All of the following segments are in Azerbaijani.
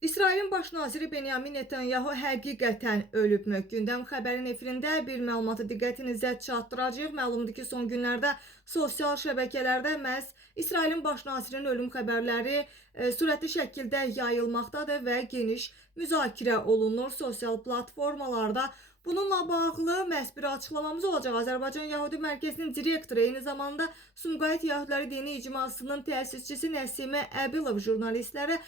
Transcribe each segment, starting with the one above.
İsrailin baş naziri Benyamin Netanyahu həqiqətən ölübmü? Gündəm xəbərin efirində bir məlumatı diqqətinizə çatdıracağıq. Məlumdur ki, son günlərdə sosial şəbəkələrdə məhz İsrailin baş nazirinin ölüm xəbərləri sürətli şəkildə yayılmaqdadır və geniş müzakirə olunur sosial platformalarda. Bununla bağlı məhz bir açıqlamamız olacaq. Azərbaycan Yəhudi Mərkəzinin direktoru, eyni zamanda Sumqayıt Yəhudiləri Dini İcmasının təsisçisi Nəsimə Əbilov jurnalistlərə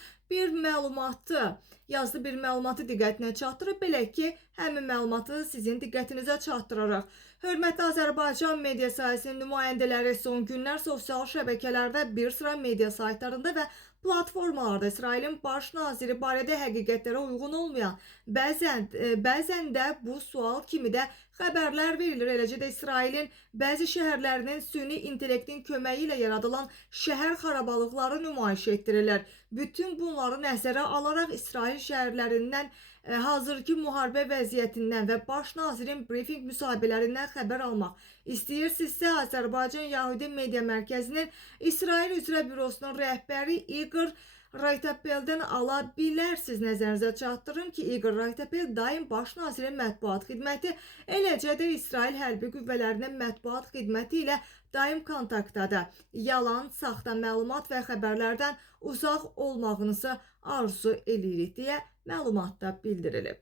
yazılı bir məlumatı diqqətinə çatdırıb. Belə ki, həmin məlumatı sizin diqqətinizə çatdıraraq. Hörmətli Azərbaycan media sahəsinin nümayəndələri son günlər sosial şəbəkələrdə bir sıra media saytlarında və platformalarda İsrailin baş naziri barədə həqiqətlərə uyğun olmayan, bəzən də bu sual kimi də xəbərlər verilir. Eləcə də İsrailin bəzi şəhərlərinin süni intellektin köməyi ilə yaradılan şəhər xarabalıqları nümayiş etdirilir. Bütün bunları nəzərə alaraq İsrail şəhərlərindən hazırki müharibə vəziyyətindən və baş nazirin briefing müsahibələrindən xəbər almaq istəyirsinizsə, Azərbaycan Yəhudi Media Mərkəzinin İsrail üzrə bürosunun rəhbəri İqor Raytapeldən ala bilərsiniz. Nəzərinizə çatdırım ki, İqor Raytapel daim baş nazirin mətbuat xidməti, eləcə də İsrail hərbi qüvvələrinin mətbuat xidməti ilə daim kontaktdadır. Yalan, saxta məlumat və xəbərlərdən uzaq olmağınızı arzu edirik deyə məlumatda bildirilib.